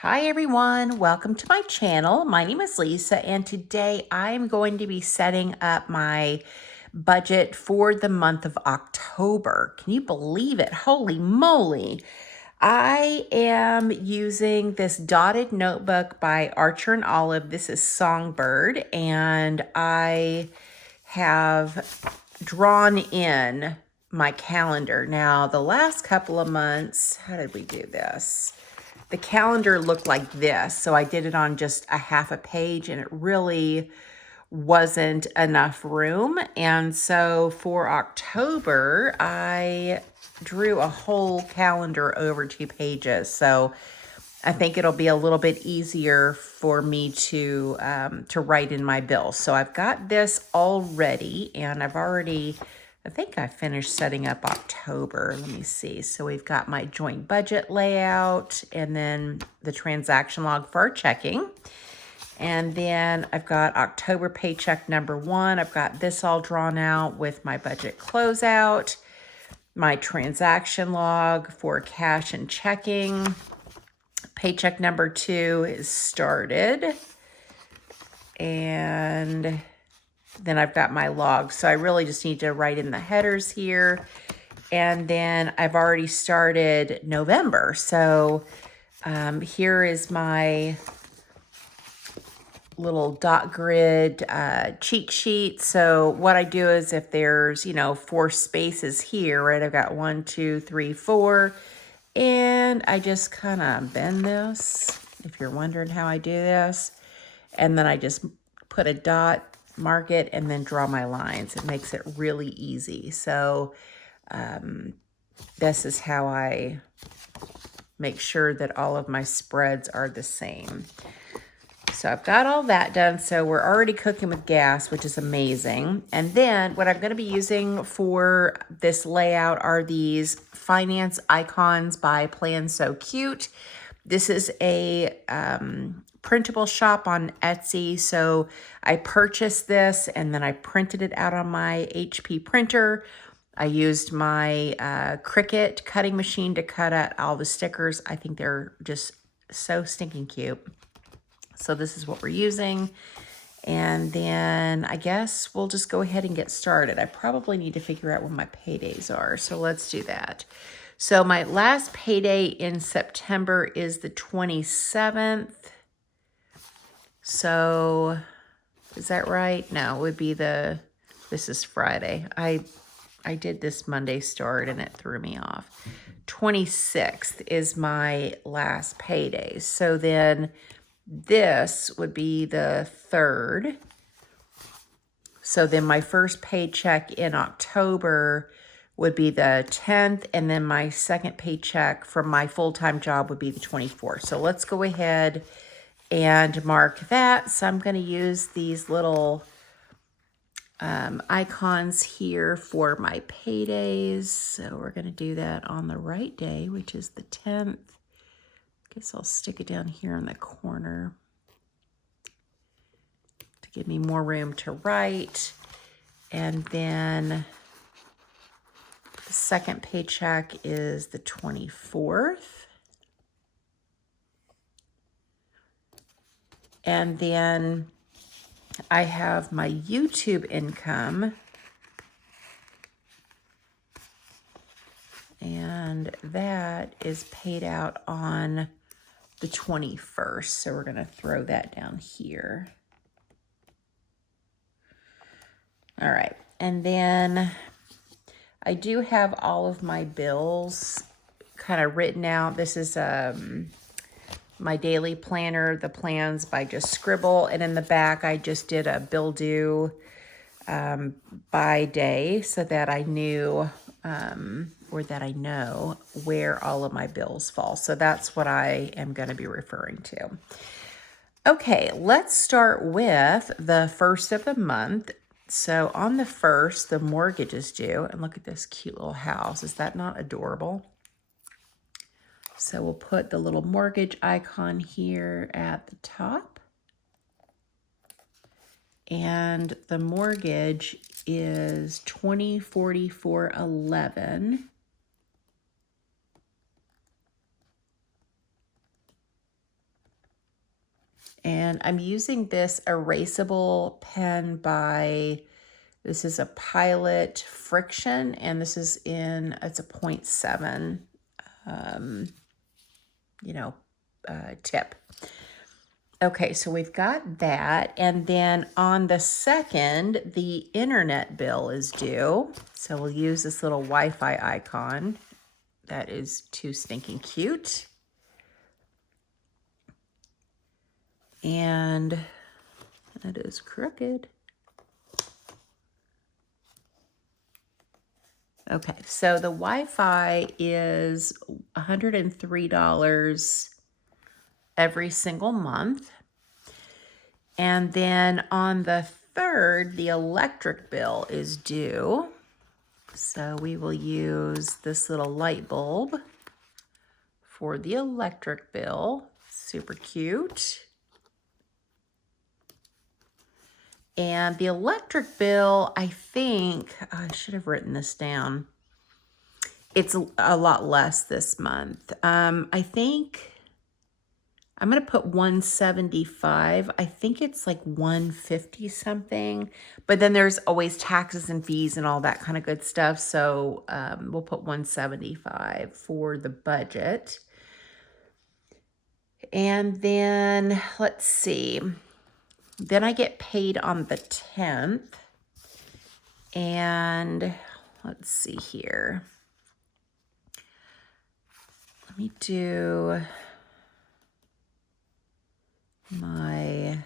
Hi everyone, welcome to my channel. My name is Lisa and today I'm going to be setting up my budget for the month of October. Can you believe it? Holy moly. I am using this dotted notebook by Archer and Olive. This is Songbird, and I have drawn in my calendar. Now, the last couple of months, how did we do this? The calendar looked like this, so I did it on just a half a page, and it really wasn't enough room. And so for October, I drew a whole calendar over 2 pages. So I think it'll be a little bit easier for me to write in my bills. So I've got this all ready, and I think I finished setting up October. Let me see. So we've got my joint budget layout and then the transaction log for our checking. And then I've got October paycheck number 1. I've got this all drawn out with my budget closeout, my transaction log for cash and checking. Paycheck number 2 is started. And then I've got my log. So I really just need to write in the headers here. And then I've already started November. So here is my little dot grid cheat sheet. So what I do is if there's, 4 spaces here, right? I've got 1, 2, 3, 4. And I just kind of bend this, if you're wondering how I do this. And then I just put a dot, mark it, and then draw my lines. It makes it really easy. So this is how I make sure that all of my spreads are the same. So I've got all that done. So we're already cooking with gas, which is amazing. And then what I'm going to be using for this layout are these finance icons by Plan So Cute. This is a printable shop on Etsy. So I purchased this and then I printed it out on my HP printer. I used my Cricut cutting machine to cut out all the stickers. I think they're just so stinking cute. So this is what we're using. And then I guess we'll just go ahead and get started. I probably need to figure out when my paydays are. So let's do that. So my last payday in September is the 27th. So is that right? No, it would be this is Friday. I did this Monday start and it threw me off. 26th is my last payday. So then this would be the 3rd. So then my first paycheck in October would be the 10th. And then my second paycheck from my full-time job would be the 24th. So let's go ahead and mark that. So I'm going to use these little icons here for my paydays. So we're going to do that on the right day, which is the 10th. Guess I'll stick it down here in the corner to give me more room to write. And then the second paycheck is the 24th. And then I have my YouTube income. And that is paid out on the 21st. So we're going to throw that down here. All right. And then I do have all of my bills kind of written out. This is my daily planner, the plans by just scribble. And in the back, I just did a bill due by day so that I knew or that I know where all of my bills fall. So that's what I am going to be referring to. Okay, let's start with the first of the month. So on the 1st, the mortgage is due. And look at this cute little house. Is that not adorable? So we'll put the little mortgage icon here at the top. And the mortgage is $2044.11. And I'm using this erasable pen by, this is a Pilot Friction, and this is it's a 0.7, tip. Okay, so we've got that. And then on the 2nd, the internet bill is due. So we'll use this little Wi-Fi icon. That is too stinking cute. And that is crooked. Okay, so the Wi-Fi is $103 every single month. And then on the 3rd, the electric bill is due. So we will use this little light bulb for the electric bill. Super cute. And the electric bill, I think, I should have written this down. It's a lot less this month. I think I'm going to put 175. I think it's like 150 something. But then there's always taxes and fees and all that kind of good stuff. So we'll put 175 for the budget. And then let's see. Then I get paid on the 10th. And let's see here. Let me do let's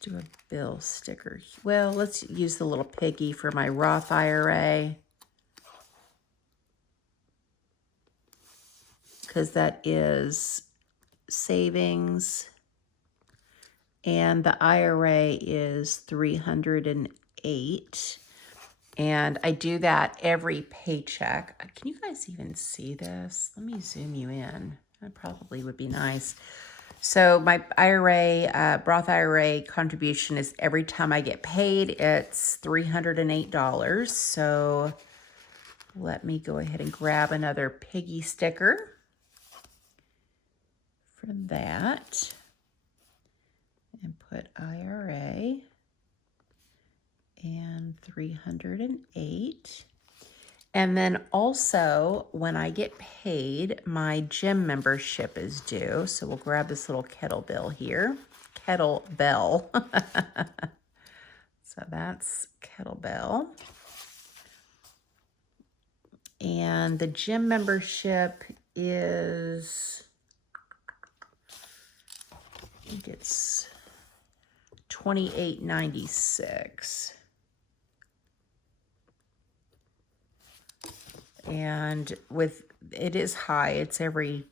do a bill sticker. Well, let's use the little piggy for my Roth IRA, because that is savings, and the IRA is 308. And I do that every paycheck. Can you guys even see this? Let me zoom you in. That probably would be nice. So my IRA, Roth IRA contribution is every time I get paid, it's $308. So let me go ahead and grab another piggy sticker for that and put IRA and 308. And then also when I get paid, my gym membership is due. So we'll grab this little kettlebell here. Kettlebell. So that's kettlebell. And the gym membership is, I think it's $28.96. And it is high, it's every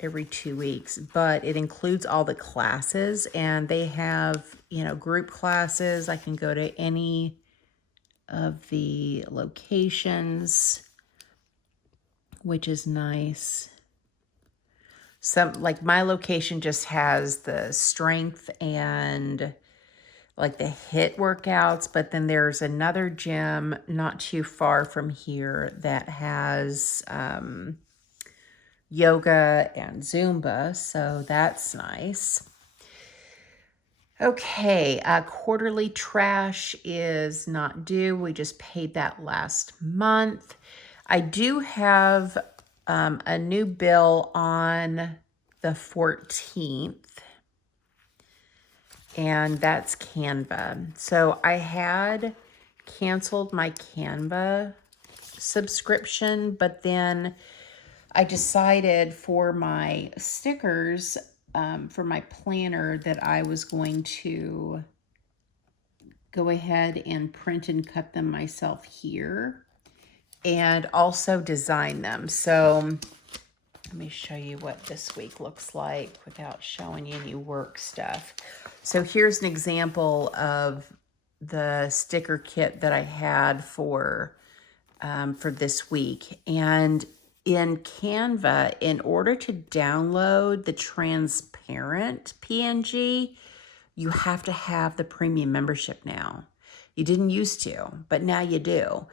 2 weeks, but it includes all the classes, and they have, group classes. I can go to any of the locations, which is nice. Like my location just has the strength and like the HIIT workouts, but then there's another gym not too far from here that has yoga and Zumba, so that's nice. Okay, quarterly trash is not due. We just paid that last month. I do have a new bill on the 14th. And that's Canva. So I had canceled my Canva subscription, but then I decided for my stickers, for my planner, that I was going to go ahead and print and cut them myself here and also design them. So let me show you what this week looks like without showing you any work stuff. So here's an example of the sticker kit that I had for this week. And in Canva, in order to download the transparent PNG, you have to have the premium membership now. You didn't used to, but now you do.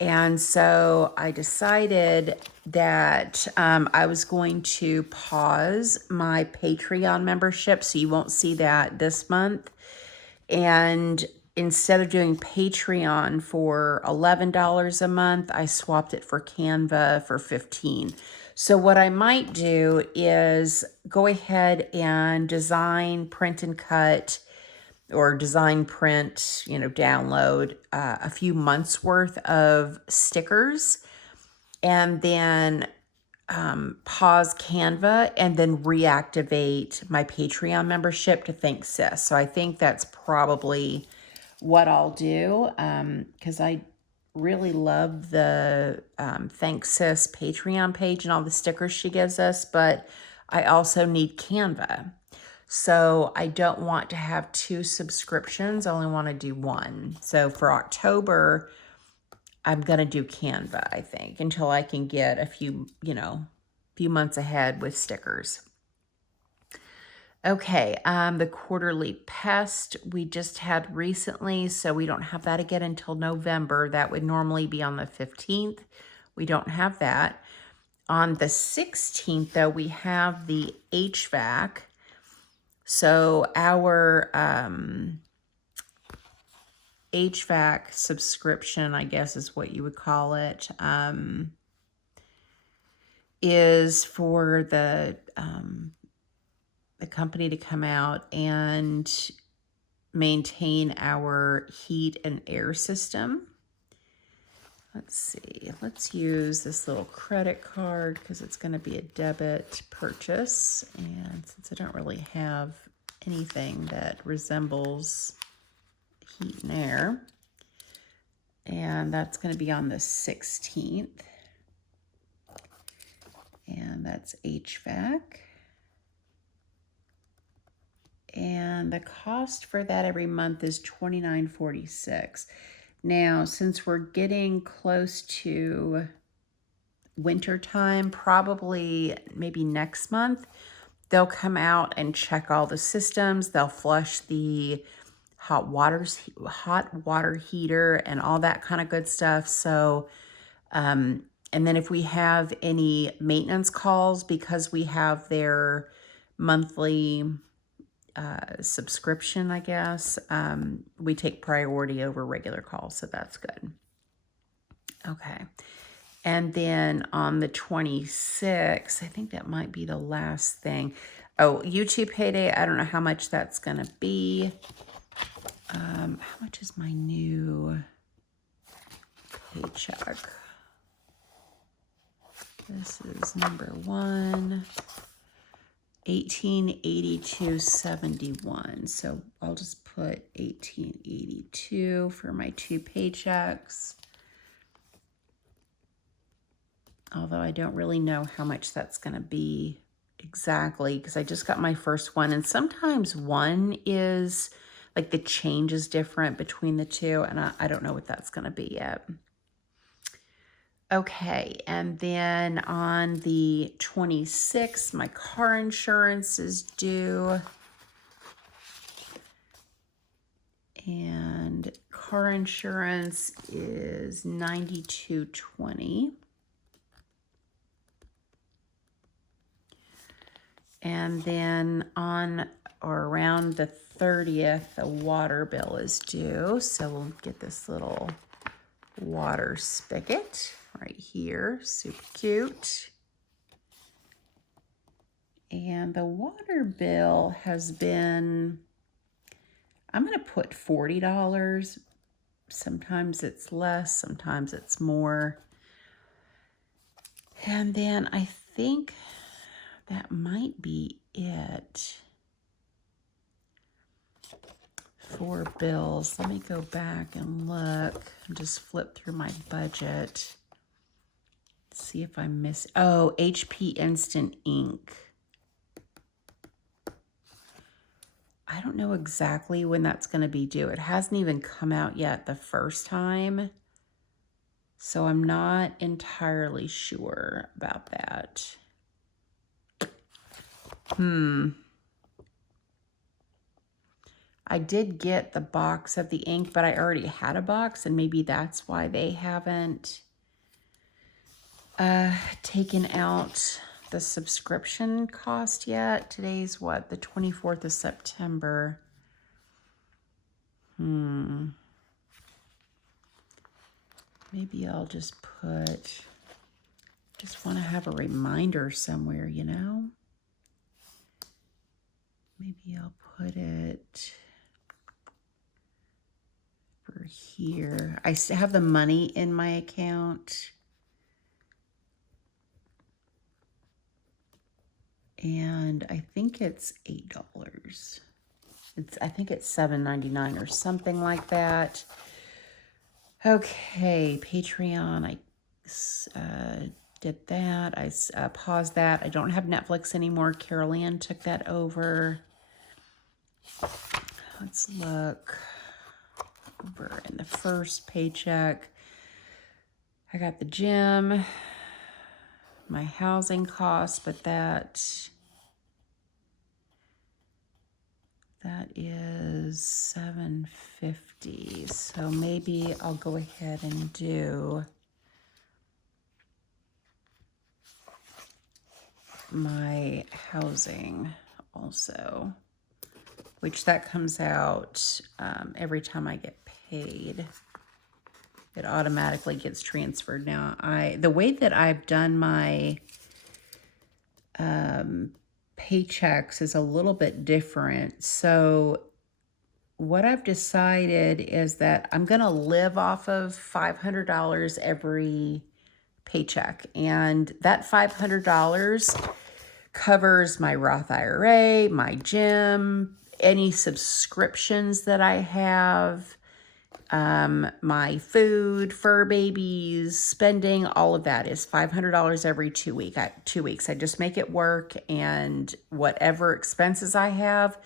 And so I decided that I was going to pause my Patreon membership, so you won't see that this month. And instead of doing Patreon for $11 a month, I swapped it for Canva for $15. So what I might do is go ahead and design, print and cut, or design, print, download a few months worth of stickers, and then pause Canva and then reactivate my Patreon membership to thank sis. So I think that's probably what I'll do, because I really love the thanks sis Patreon page and all the stickers she gives us, but I also need Canva. So I don't want to have two subscriptions. I only want to do one. So for October, I'm going to do Canva, I think, until I can get a few, few months ahead with stickers. Okay, the quarterly pest we just had recently, so we don't have that again until November. That would normally be on the 15th. We don't have that. On the 16th, though, we have the HVAC. So our HVAC subscription, I guess is what you would call it, is for the company to come out and maintain our heat and air system. Let's see, let's use this little credit card because it's going to be a debit purchase. And since I don't really have anything that resembles heat and air, and that's going to be on the 16th. And that's HVAC. And the cost for that every month is $29.46. Now, since we're getting close to winter time, probably maybe next month, they'll come out and check all the systems. They'll flush the hot water heater and all that kind of good stuff. So, and then if we have any maintenance calls, because we have their monthly subscription, I guess, we take priority over regular calls, so that's good. Okay. And then on the 26th, I think that might be the last thing. Oh, YouTube payday. I don't know how much that's going to be. How much is my new paycheck? This is number one. 1882.71. So I'll just put 1882 for my two paychecks. Although I don't really know how much that's going to be exactly, because I just got my first one, and sometimes one is like the change is different between the two, and I don't know what that's going to be yet. Okay, and then on the 26th, my car insurance is due. And car insurance is $92.20. And then on or around the 30th, the water bill is due. So we'll get this little water spigot right here, super cute. And the water bill has been, I'm going to put $40. Sometimes it's less, sometimes it's more. And then I think that might be it for bills. Let me go back and look and just flip through my budget. See if I miss. Oh, HP Instant Ink. I don't know exactly when that's going to be due. It hasn't even come out yet the first time. So I'm not entirely sure about that. I did get the box of the ink, but I already had a box, and maybe that's why they haven't taken out the subscription cost yet. Today's what? The 24th of September. Maybe I'll just want to have a reminder somewhere, you know? Maybe I'll put it for here. I have the money in my account. And I think it's $8. I think it's $7.99 or something like that. Okay, Patreon, I did that. I paused that. I don't have Netflix anymore. Carol Ann took that over. Let's look over in the first paycheck. I got the gym, my housing costs, but that is $7.50. So maybe I'll go ahead and do my housing also, which that comes out every time I get paid. It automatically gets transferred. Now, the way that I've done my paychecks is a little bit different. So what I've decided is that I'm going to live off of $500 every paycheck. And that $500 covers my Roth IRA, my gym, any subscriptions that I have, my food, fur babies, spending, all of that is $500 every 2 weeks. I just make it work, and whatever expenses I have,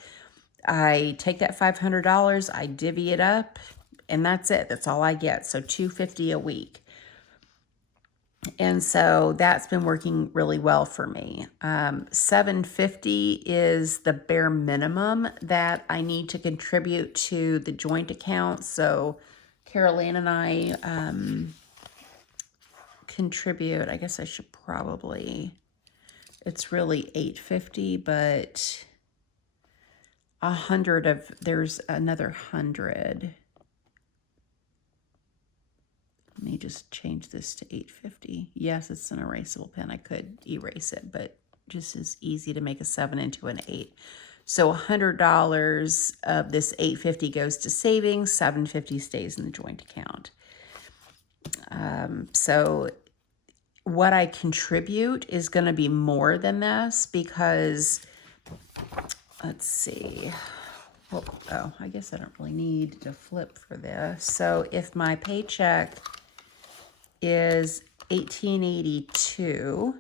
I take that $500, I divvy it up, and that's it. That's all I get. So $250 a week. And so that's been working really well for me. $750 is the bare minimum that I need to contribute to the joint account. So Carol Ann and I contribute. I guess I should probably, it's really $850, but there's another 100. Let me just change this to $850. Yes, it's an erasable pen. I could erase it, but just as easy to make a 7 into an 8. So $100 of this $850 goes to savings. $750 stays in the joint account. So what I contribute is going to be more than this because, let's see. Oh, I guess I don't really need to flip for this. So if my paycheck is $1,882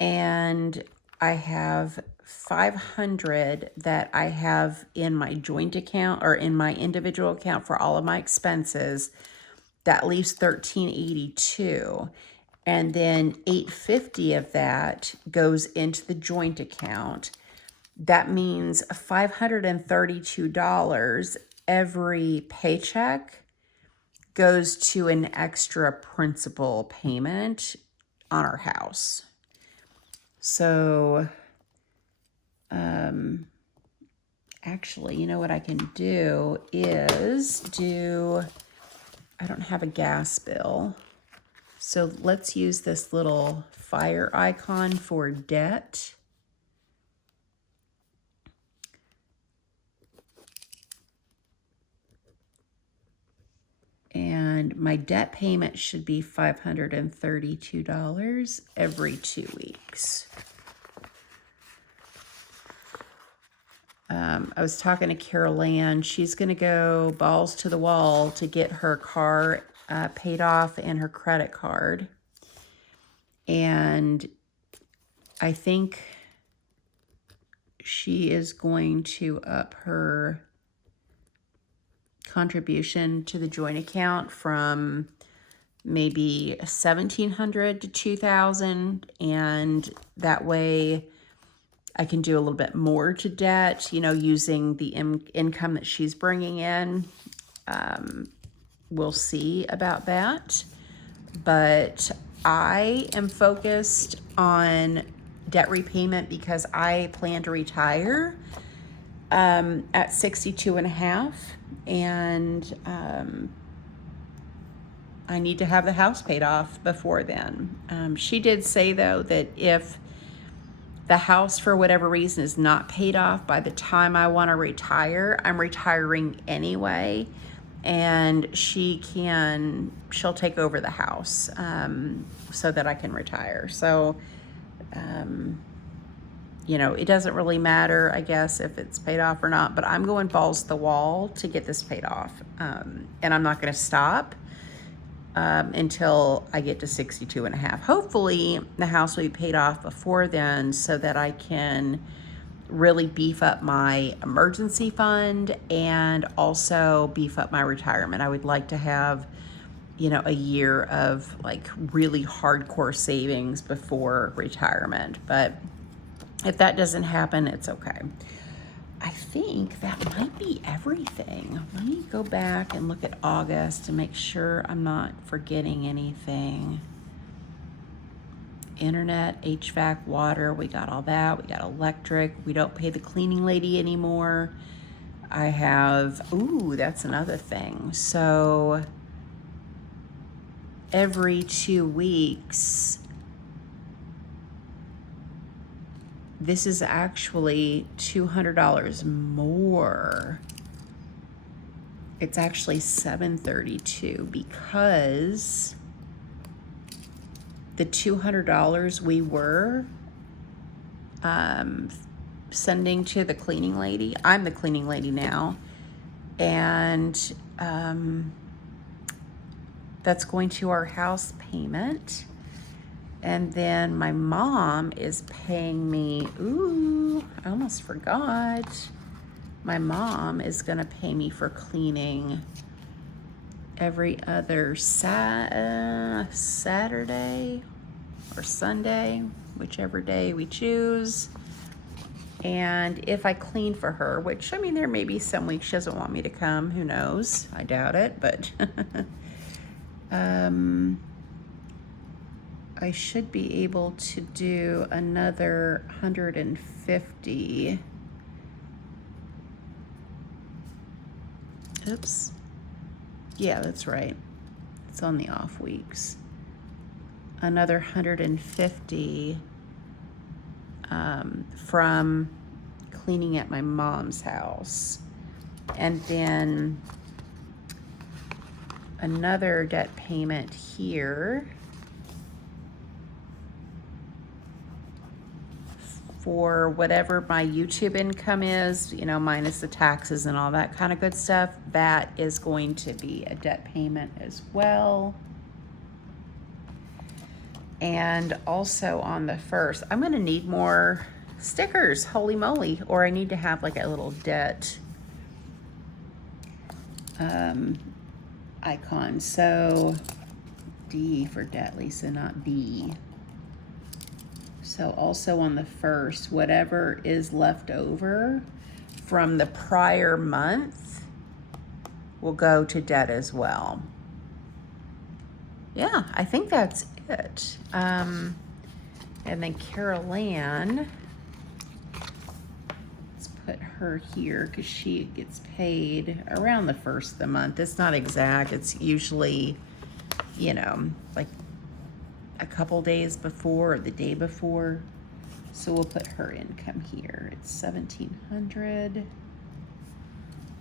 and I have $500 that I have in my joint account or in my individual account for all of my expenses, that leaves $1,382, and then $850 of that goes into the joint account. That means $532 every paycheck goes to an extra principal payment on our house. So, actually, you know what I can do is I don't have a gas bill. So let's use this little fire icon for debt. And my debt payment should be $532 every 2 weeks. I was talking to Carol Ann. She's going to go balls to the wall to get her car paid off and her credit card. And I think she is going to up her contribution to the joint account from maybe $1,700 to $2,000, and that way I can do a little bit more to debt, you know, using the income that she's bringing in. We'll see about that. But I am focused on debt repayment because I plan to retire at 62 and a half. And I need to have the house paid off before then. She did say, though, that if the house, for whatever reason, is not paid off by the time I want to retire, I'm retiring anyway. And she'll take over the house so that I can retire. So, you know, it doesn't really matter, I guess, if it's paid off or not, but I'm going balls to the wall to get this paid off. And I'm not going to stop until I get to 62 and a half. Hopefully the house will be paid off before then so that I can really beef up my emergency fund and also beef up my retirement. I would like to have, you know, a year of like really hardcore savings before retirement. But if that doesn't happen, it's okay. I think that might be everything. Let me go back and look at August to make sure I'm not forgetting anything. Internet, HVAC, water, we got all that. We got electric. We don't pay the cleaning lady anymore. I have, ooh, that's another thing. So every 2 weeks, this is actually $200 more. It's actually $732 because the $200 we were sending to the cleaning lady. I'm the cleaning lady now. And that's going to our house payment. And then my mom is paying me, ooh, I almost forgot. My mom is gonna pay me for cleaning every other Saturday or Sunday, whichever day we choose. And if I clean for her, which, I mean, there may be some weeks she doesn't want me to come, who knows? I doubt it, but I should be able to do another 150. Oops. Yeah, that's right. It's on the off weeks. Another 150 from cleaning at my mom's house. And then another debt payment here for whatever my YouTube income is, you know, minus the taxes and all that kind of good stuff. That is going to be a debt payment as well. And also on the 1st, I'm going to need more stickers, holy moly, or I need to have like a little debt icon. So D for debt, Lisa, not B. So also on the 1st, whatever is left over from the prior month will go to debt as well. Yeah, I think that's it. And then Carol Ann, let's put her here because she gets paid around the 1st of the month. It's not exact. It's usually, you know, like a couple days before or the day before. So we'll put her income here. It's $1,700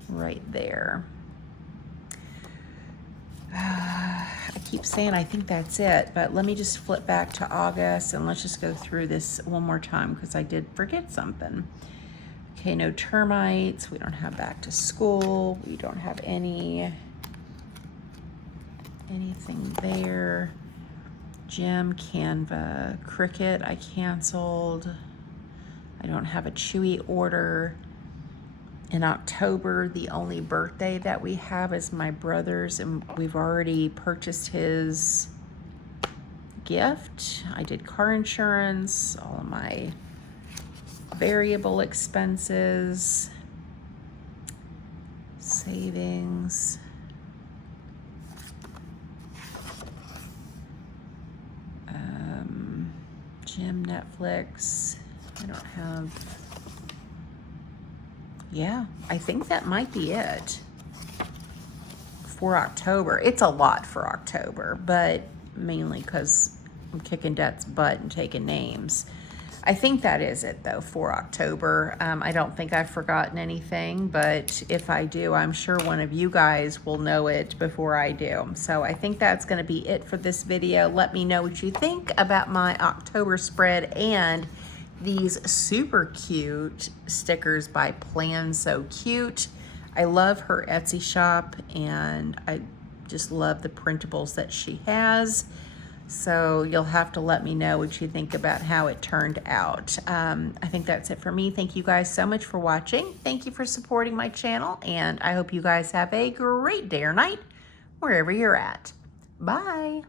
right there. I keep saying I think that's it, but let me just flip back to August and let's just go through this one more time because I did forget something. Okay, no termites. We don't have back to school. We don't have anything there. Gym, Canva, Cricut, I canceled. I don't have a Chewy order. In October, the only birthday that we have is my brother's, and we've already purchased his gift. I did car insurance, all of my variable expenses, savings, gym, Netflix. I don't have, yeah, I think that might be it for October. It's a lot for October, but mainly because I'm kicking debt's butt and taking names. I think that is it though for October. I don't think I've forgotten anything, but if I do, I'm sure one of you guys will know it before I do. So I think that's going to be it for this video. Let me know what you think about my October spread and these super cute stickers by Plan So Cute. I love her Etsy shop, and I just love the printables that she has. So you'll have to let me know what you think about how it turned out. I think that's it for me. Thank you guys so much for watching. Thank you for supporting my channel, and I hope you guys have a great day or night wherever you're at. Bye.